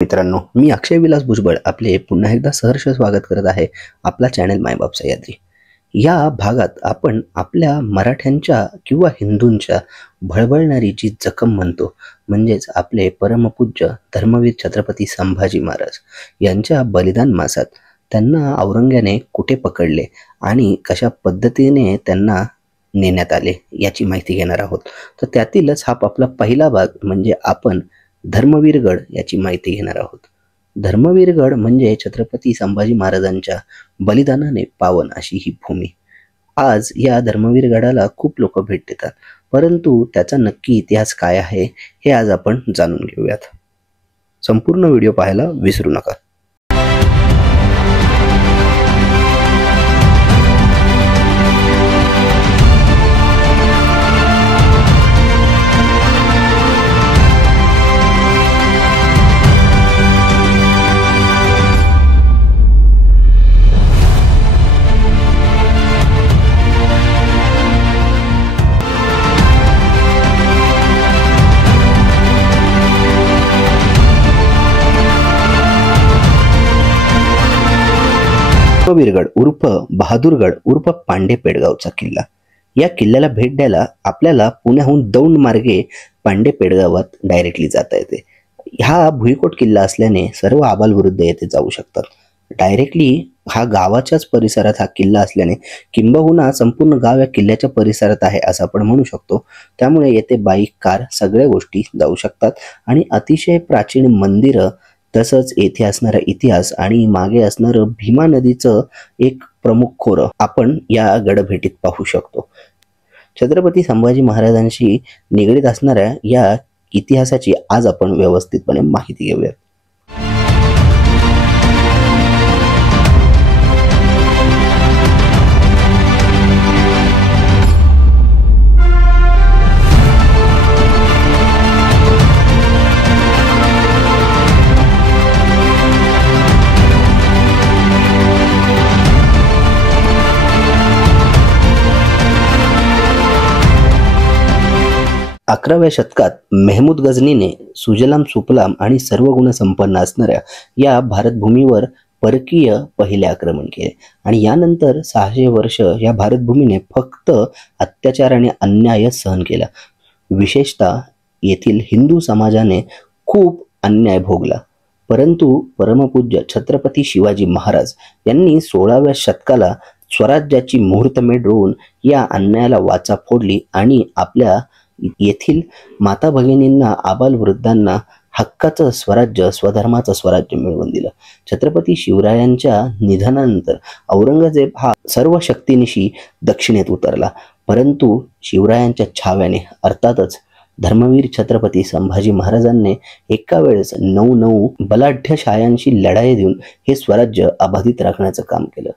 मित्रांनो, मी अक्षय विलास भुजबळ आपले पुन्हा एकदा सहर्ष स्वागत करत आहे आपला चॅनल मायबाप सह्याद्री। या भागात आपण आपल्या मराठ्यांच्या किंवा हिंदूंच्या भळबळणारी जी जखम म्हणतो म्हणजेच आपले परमपूज्य धर्मवीर छत्रपती संभाजी महाराज यांच्या बलिदान मासात त्यांना औरंग्याने कुठे पकडले आणि कशा पद्धतीने त्यांना नेण्यात आले याची माहिती घेणार आहोत। तर त्यातीलच हा आपला पहिला भाग म्हणजे आपण धर्मवीरगड याची माहिती घेणार आहोत। धर्मवीरगड म्हणजे छत्रपती संभाजी महाराजांच्या बलिदानाने पावन अशी ही भूमी। आज या धर्मवीरगडाला खूप लोक भेट देतात, परंतु त्याचा नक्की इतिहास काय आहे हे आज आपण जाणून घेऊयात। संपूर्ण व्हिडिओ पाहायला विसरू नका। धर्मवीरगड उर्फ बहादूरगड उर्फ पांडे पेडगावचा किल्ला। या किल्ल्याला भेट द्यायला आपल्याला पुण्याहून दौंड मार्गे पांडे पेडगावात डायरेक्टली जाता येते। हा भुईकोट किल्ला असल्याने सर्व आबालवृद्ध येथे जाऊ शकतात। डायरेक्टली हा गावाच्याच परिसरात हा किल्ला असल्याने किंबहुना संपूर्ण गाव या किल्ल्याच्या परिसरात आहे असं आपण म्हणू शकतो। त्यामुळे येथे बाईक, कार सगळ्या गोष्टी जाऊ शकतात आणि अतिशय प्राचीन मंदिरं तसंच येथे असणारा इतिहास आणि मागे असणारं भीमा नदीचं एक प्रमुख खोरं आपण या गडभेटीत पाहू शकतो। छत्रपती संभाजी महाराजांशी निगडीत असणाऱ्या या इतिहासाची आज आपण व्यवस्थितपणे माहिती घेऊया। अकराव्या शतकात मेहमूद गझनीने सुजलाम सुफलाम आणि सर्व गुण संपन्न असणाऱ्या या भारतभूमीवर परकीय पहिले आक्रमण केले आणि यानंतर 600 वर्ष या भारतभूमीने फक्त अत्याचार आणि अन्याय सहन केला। विशेषतः येथील हिंदू समाजाने खूप अन्याय भोगला, परंतु परमपूज्य छत्रपती शिवाजी महाराज यांनी 16व्या शतकाला स्वराज्याची मुहूर्तमेढ रोवून या अन्यायाला वाचा फोडली आणि आपल्या येथील माता भगिनींना, आबालवृद्धांना हक्काचं स्वराज्य, स्वधर्माचं स्वराज्य मिळवून दिलं। छत्रपती शिवरायांच्या निधनानंतर औरंगजेब हा सर्व शक्तीनिशी दक्षिणेत उतरला, परंतु शिवरायांच्या छाव्याने अर्थातच धर्मवीर छत्रपती संभाजी महाराजांनी एका वेळेस 9 बलाढ्य शायांशी लढाई देऊन हे स्वराज्य अबाधित राखण्याचं काम केलं।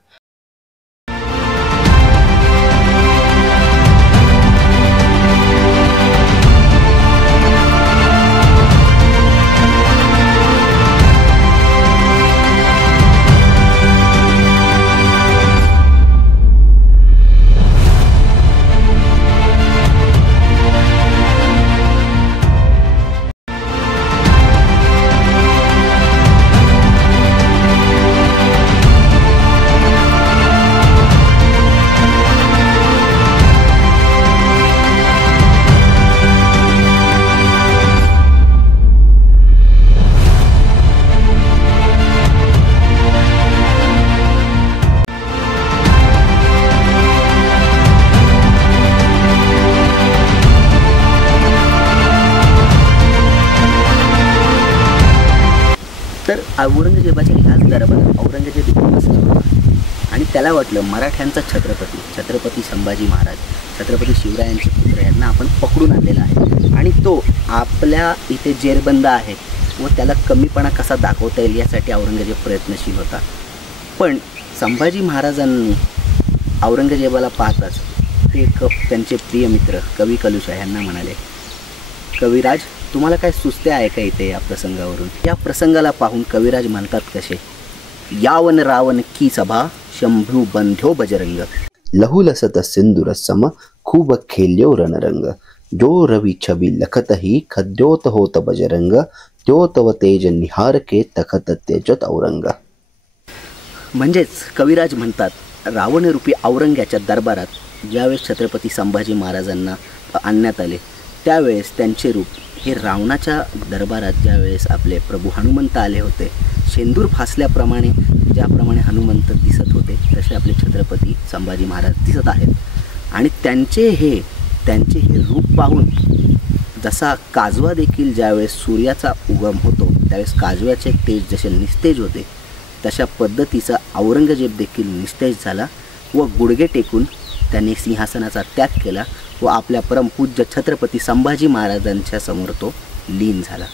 तर औरंगजेबाच्या ह्याच दरबारात औरंगजेब बसला होता आणि त्याला वाटलं मराठ्यांचा छत्रपती संभाजी महाराज, छत्रपती शिवरायांचे पुत्र यांना आपण पकडून आणलेला आहे आणि तो आपल्या इथे जेरबंद आहे व त्याला कमीपणा कसा दाखवता येईल यासाठी औरंगजेब प्रयत्नशील होता। पण संभाजी महाराजांनी औरंगजेबाला पाहताच ते त्यांचे प्रिय मित्र कवी कलुषा यांना म्हणाले, कविराज तुम्हाला काय सुचते आहे का इथे या प्रसंगावरून? या प्रसंगाला पाहून कविराज म्हणतात कसे, यावन रावण की सभा शंभू बंध्यो बजरंग लहुलसत सिंदूर सम खूब खेल्यो रणरंग। जो रवी छबी लखतही खद्योत होत बजरंग, त्यो तव तेज निहारके तखत तेजत औरंग. म्हणजेच कविराज म्हणतात रावणरूपी औरंग्याच्या दरबारात ज्यावेळेस छत्रपती संभाजी महाराजांना आणण्यात आले त्यावेळेस त्यांचे रूप हे रावणाच्या दरबारात ज्यावेळेस आपले प्रभू हनुमंत आले होते, शेंदूर फासल्याप्रमाणे ज्याप्रमाणे हनुमंत दिसत होते तसे आपले छत्रपती संभाजी महाराज दिसत आहेत. आणि त्यांचे हे रूप पाहून जसा काजवा देखील ज्यावेळेस सूर्याचा उगम होतो त्यावेळेस काजव्याचे तेज जसे निस्तेज होते तशा पद्धतीचा औरंगजेब देखील निस्तेज झाला व गुडघे टेकून त्यांनी सिंहासनाचा त्याग केला व आपल्या परमपूज्य छत्रपती संभाजी महाराजांच्या समोर तो लीन झाला.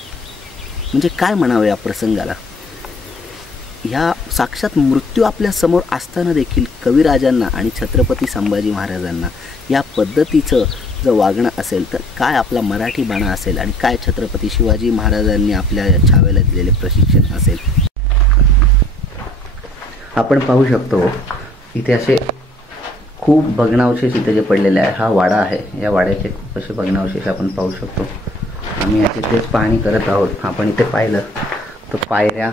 म्हणजे काय म्हणावं या प्रसंगाला. ह्या साक्षात मृत्यू आपल्या समोर असताना देखील कविराजांना आणि छत्रपती संभाजी महाराजांना या पद्धतीचं जर वागणं असेल तर काय आपला मराठी बाणा असेल आणि काय छत्रपती शिवाजी महाराजांनी आपल्या छावेला दिलेले प्रशिक्षण असेल. आपण पाहू शकतो इथे असे खूप भग्नावशेष इथे जे पडलेले आहे. हा वाडा आहे, या वाड्याचे खूप असे भग्नावशेष आपण पाहू शकतो. आम्ही याची तेच पाहणी करत आहोत. आपण इथे पाहिलं तर पायऱ्या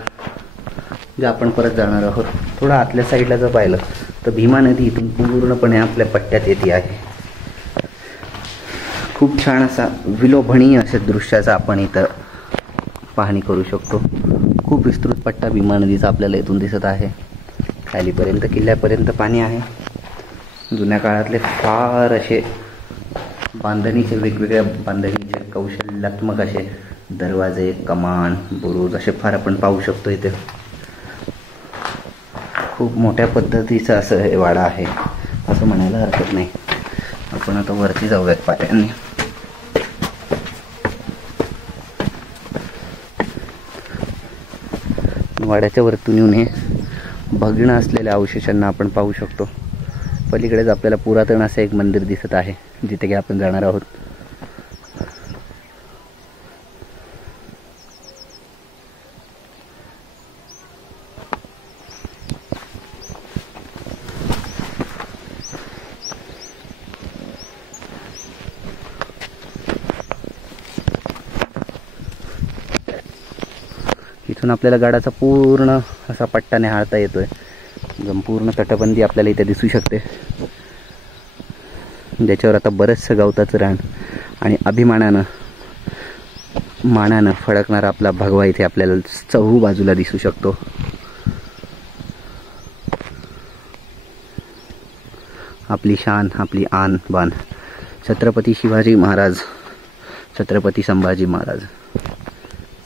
ज्या आपण परत जाणार आहोत, थोडं आतल्या साईडला जर पाहिलं तर भीमा नदी इथून पूर्णपणे आपल्या पट्ट्यात येते आहे. खूप छान असा विलोभनीय अशा दृश्याचा आपण इथं पाहणी करू शकतो. खूप विस्तृत पट्टा भीमा नदीचा आपल्याला इथून दिसत आहे. खालीपर्यंत किल्ल्यापर्यंत पाणी आहे. जुन्या काळातले फार असे बांधणीचे वेगवेगळ्या बांधणीचे कौशल्यात्मक असे दरवाजे, कमान, बुरुज असे फार आपण पाहू शकतो. इथे खूप मोठ्या पद्धतीचं असं हे वाडा आहे असं म्हणायला हरकत नाही. आपण आता वरती जाऊयात पायऱ्यांनी. वाड्याच्या वरतून येऊन हे भग्न असलेल्या अवशेषांना आपण पाहू शकतो. पलीकडेच आपल्याला पुरातन असं एक मंदिर दिसत आहे जिथे की आपण जाणार आहोत. इथून आपल्याला गडाचा पूर्ण असा पट्टा निहाळता येतोय. संपूर्ण तटबंदी आपल्याला इथे दिसू शकते, ज्याच्यावर आता बरंचसं गवताचं रान आणि अभिमानानं मानानं फडकणारा आपला भगवा इथे आपल्याला चहू बाजूला दिसू शकतो. आपली शान, आपली आन बान छत्रपती शिवाजी महाराज, छत्रपती संभाजी महाराज,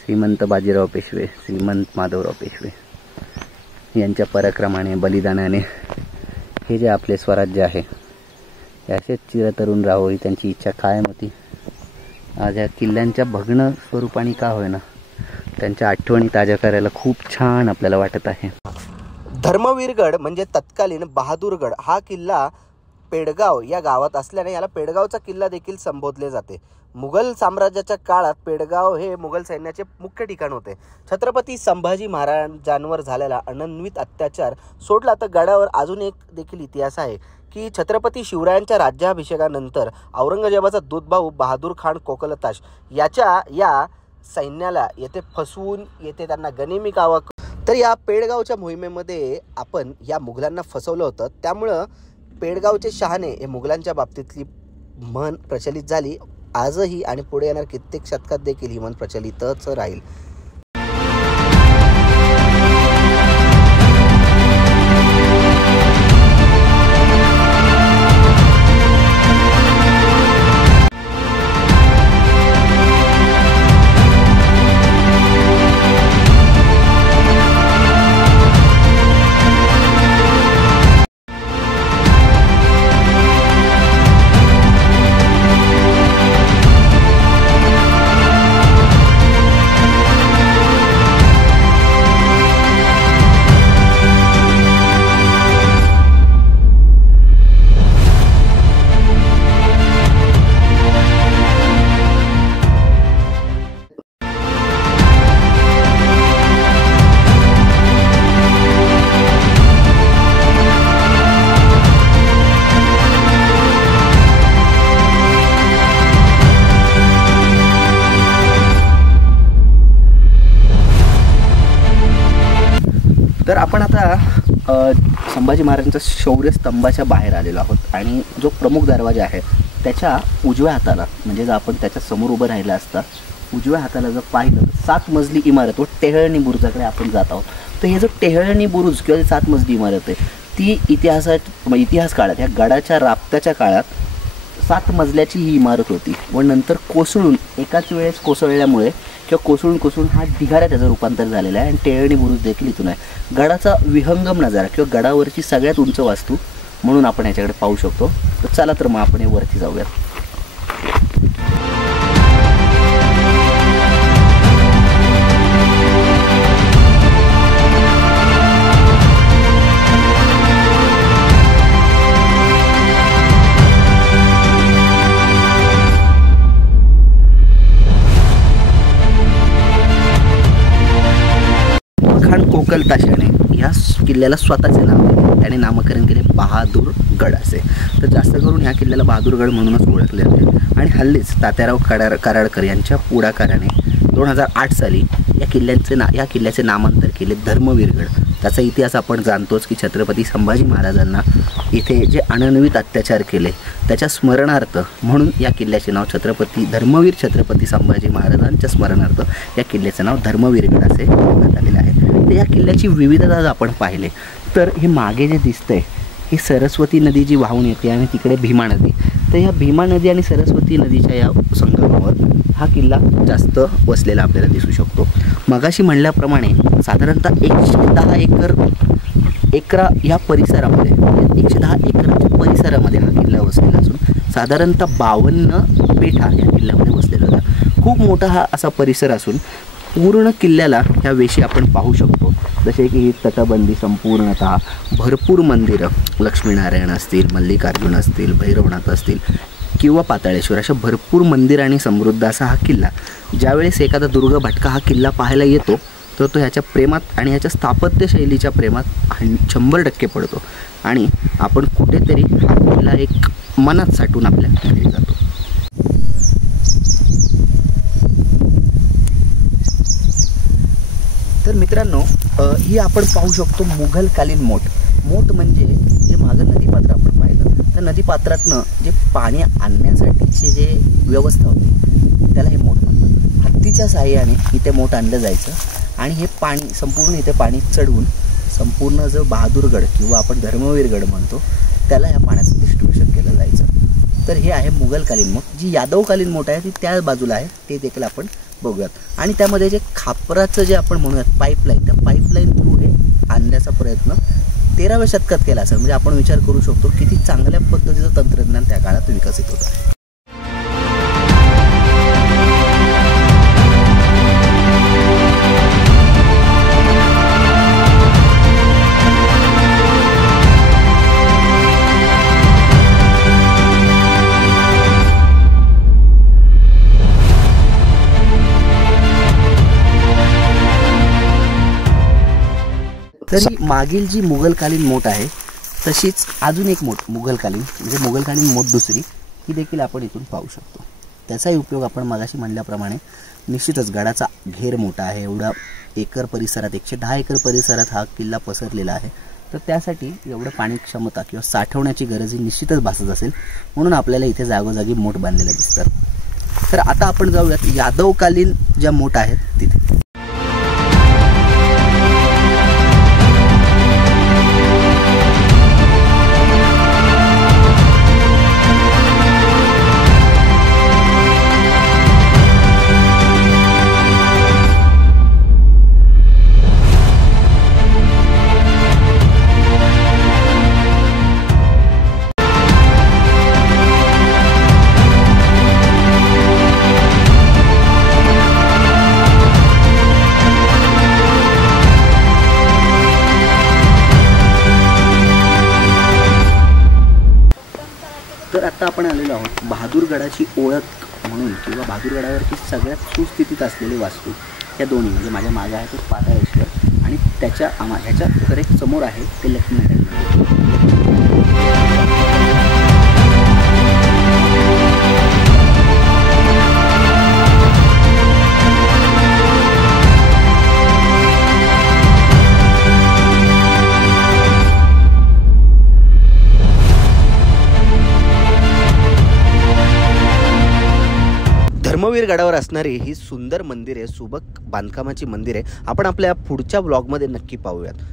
श्रीमंत बाजीराव पेशवे, श्रीमंत माधवराव पेशवे यांच्या पराक्रमाने, बलिदानाने हे जे आपले स्वराज्य आहे याचेच चिरतरुण राहावं ही त्यांची इच्छा कायम होती. आज या किल्ल्यांच्या भग्न स्वरूपाने का होईना त्यांच्या आठवणी ताज्या करायला खूप छान आपल्याला वाटत आहे. धर्मवीरगड म्हणजे तत्कालीन बहादूरगड हा किल्ला पेडगाव या गावात असल्याने याला पेडगावचा किल्ला देखील संबोधले जाते. मुघल साम्राज्याच्या काळात पेडगाव हे मुघल सैन्याचे मुख्य ठिकाण होते. छत्रपती संभाजी महाराजांवर झालेला अनन्वित अत्याचार सोडला तर गडावर अजून एक देखील इतिहास आहे की छत्रपती शिवरायांच्या राज्याभिषेकानंतर औरंगजेबाचा दूध भाऊ बहादूर खान कोकलताश या सैन्याला येथे फसवून येथे त्यांना गनिमी कावा. तर या पेडगावच्या मोहिमेमध्ये आपण या मुघलांना फसवलं होतं. त्यामुळं पेडगावचे शहाणे हे मुघलांच्या बाबतीतली म्हण प्रचलित झाली. आजही आणि पुढे येणार कित्येक शतकात देखील ही म्हण प्रचलितच राहील. तर आपण आता संभाजी महाराजांच्या शौर्यस्तंभाच्या बाहेर आलेलो आहोत आणि जो प्रमुख दरवाजा आहे त्याच्या उजव्या हाताला, म्हणजे जर आपण त्याच्या समोर उभं राहिलं असता उजव्या हाताला जर पाहिलं तर 7 मजली इमारत व टेहळणी बुरुजाकडे आपण जात आहोत. तर हे जो टेहळणी बुरुज किंवा 7 मजली इमारत आहे ती इतिहास काळात, या गडाच्या राबत्याच्या काळात 7 मजल्याची ही इमारत होती व नंतर कोसळून एकाच वेळेस कोसळल्यामुळे किंवा कोसळून हा ढिगारा त्याचं रूपांतर झालेलं आहे आणि टेहळणी बुरुज देखील इथून आहे. गडाचा विहंगम नजारा किंवा गडावरची सगळ्यात उंच वास्तू म्हणून आपण याच्याकडे पाहू शकतो. तर चला तर मग आपण हे वरती जाऊयात. कोकल ताशाने ह्या किल्ल्याला स्वतःचे नाव आहे, त्याने नामकरण केले बहादूरगड असे. तर जास्त करून ह्या किल्ल्याला बहादूरगड म्हणूनच ओळखले जाते. आणि हल्लीच तात्याराव कराडकर यांच्या पुढाकाराने 2008 साली या किल्ल्याचे नामांतर केले धर्मवीरगड. त्याचा इतिहास आपण जाणतोच की छत्रपती संभाजी महाराजांना इथे जे अनन्वित अत्याचार केले त्याच्या स्मरणार्थ म्हणून या किल्ल्याचे नाव धर्मवीर छत्रपती संभाजी महाराजांच्या स्मरणार्थ या किल्ल्याचं नाव धर्मवीरगड असे ठेवण्यात आलेले आहे. तर या किल्ल्याची विविधता जर आपण पाहिले तर हे मागे जे दिसतंय ही सरस्वती नदी जी वाहून येते आणि तिकडे भीमा नदी. तर ह्या भीमा नदी आणि सरस्वती नदीच्या या संगमावर हा किल्ला जास्त वसलेला आपल्याला दिसू शकतो. मगाशी म्हणल्याप्रमाणे साधारणतः 110 एकरा या परिसरामध्ये 110 एकराच्या परिसरामध्ये हा किल्ला वसलेला असून साधारणतः 52 पेठा या किल्ल्यामध्ये वसलेला होता. खूप मोठा हा असा परिसर असून पूर्ण किल्ल्याला ह्या वेशी आपण पाहू शकतो. जसे की ही तटबंदी संपूर्णतः भरपूर मंदिरं, लक्ष्मीनारायण असतील, मल्लिकार्जुन असतील, भैरवनाथ असतील किंवा पाताळेश्वर, अशा भरपूर मंदिरांनी समृद्ध असा हा किल्ला. ज्यावेळेस एखादा दुर्ग भटका हा किल्ला पाहायला येतो तर तो ह्याच्या प्रेमात आणि ह्याच्या स्थापत्यशैलीच्या प्रेमात 100% पडतो आणि आपण कुठेतरी हा किल्ला एक मनात साठवून आपल्या घरी जातो. तर मित्रांनो, ही आपण पाहू शकतो मुघलकालीन मोठ म्हणजे जे मागं नदीपात्र आपण पाहिलं तर नदीपात्रातनं जे पाणी आणण्यासाठीची जे व्यवस्था होती त्याला हे मोठ म्हणतात. हत्तीच्या साहाय्याने इथे मोठ आणलं जायचं आणि हे पाणी संपूर्ण इथे पाणी चढवून संपूर्ण जो बहादूरगड किंवा आपण धर्मवीरगड म्हणतो त्याला ह्या पाण्याचं डिस्ट्रीब्युशन केलं जायचं. तर हे आहे मुघलकालीन मोठ. जी यादवकालीन मोठ आहे ती त्या बाजूला आहे, ते देखील आपण बघूयात. आणि त्यामध्ये जे खापराचं जे आपण म्हणूयात पाईपलाईन, त्या पाईपलाईन थ्रू हे आणण्याचा प्रयत्न 13व्या शतकात केला असेल. म्हणजे आपण विचार करू शकतो किती चांगल्या पद्धतीचं तंत्रज्ञान त्या काळात विकसित होतं. तरी मागील जी मुघलकालीन मोठ आहे तशीच अजून एक मोठ मुघलकालीन मोठ दुसरी ही देखील आपण इथून पाहू शकतो. त्याचाही उपयोग आपण मागाशी म्हणल्याप्रमाणे निश्चितच गडाचा घेर मोठा आहे. एवढा एकर परिसरात 110 एकर परिसरात हा किल्ला पसरलेला आहे. तर त्यासाठी एवढं पाणी क्षमता किंवा साठवण्याची गरज ही निश्चितच भासत असेल, म्हणून आपल्याला इथे जागोजागी मोठ बांधलेले दिसतात. तर आता आपण जाऊयात यादवकालीन ज्या मोठ आहेत तिथे. तर आता आपण आलेलो आहोत बहादूरगडाची ओळख म्हणून किंवा बहादूरगडावरती सगळ्यात सुस्थितीत असलेली वास्तू या दोन्ही, म्हणजे माझ्या मागे आहे तो पाताळेश्वर आणि ह्याच्या करेक्ट समोर आहे ते लक्ष्मीनारायण मंदिर. शूरवीर गडावर असणारी ही सुंदर मंदिर आहे, सुबक बांधकामाची मंदिर आहे. आपण आपल्या पुढच्या ब्लॉगमध्ये नक्की पाहूयात.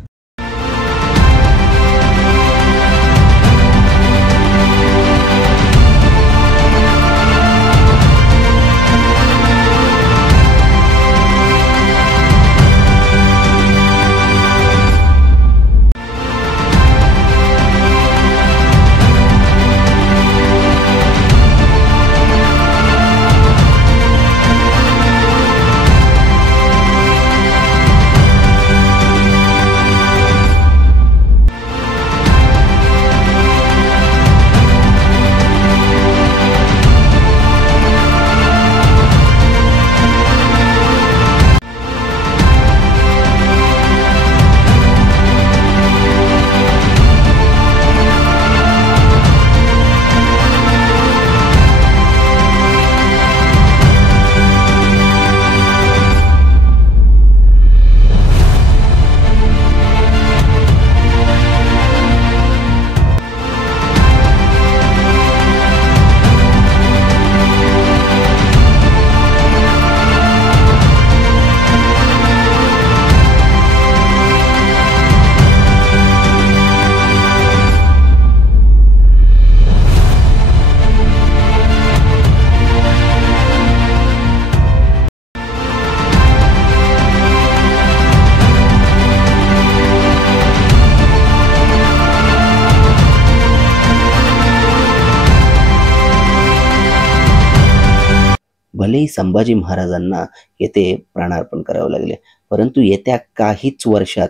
भलेही संभाजी महाराजांना येथे प्राणार्पण करावे लागले, परंतु येत्या काहीच वर्षात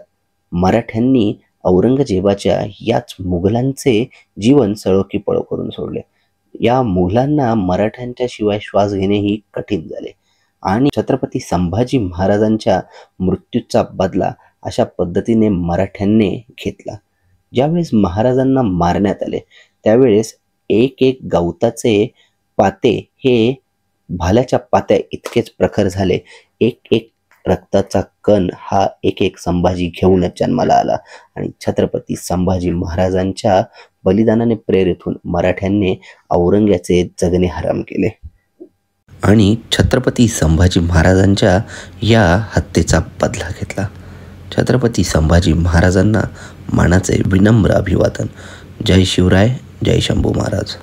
मराठ्यांनी औरंगजेबाच्या याच मुघलांचे जीवन सळो की पळो करून सोडले. या मुघलांना मराठ्यांच्या शिवाय श्वास घेणेही कठीण झाले आणि छत्रपती संभाजी महाराजांच्या मृत्यूचा बदला अशा पद्धतीने मराठ्यांनी घेतला. ज्यावेळेस महाराजांना मारण्यात आले त्यावेळेस एक एक गवताचे पाते हे भाल्याच्या पात्या इतकेच प्रखर झाले. एक एक रक्ताचा कण हा एक एक संभाजी घेऊनच जन्माला आला आणि छत्रपती संभाजी महाराजांच्या बलिदानाने प्रेरित होऊन मराठ्यांनी औरंग्याचे जगणे हराम केले आणि छत्रपती संभाजी महाराजांच्या या हत्येचा बदला घेतला. छत्रपती संभाजी महाराजांना मानाचे विनम्र अभिवादन. जय शिवराय, जय शंभू महाराज.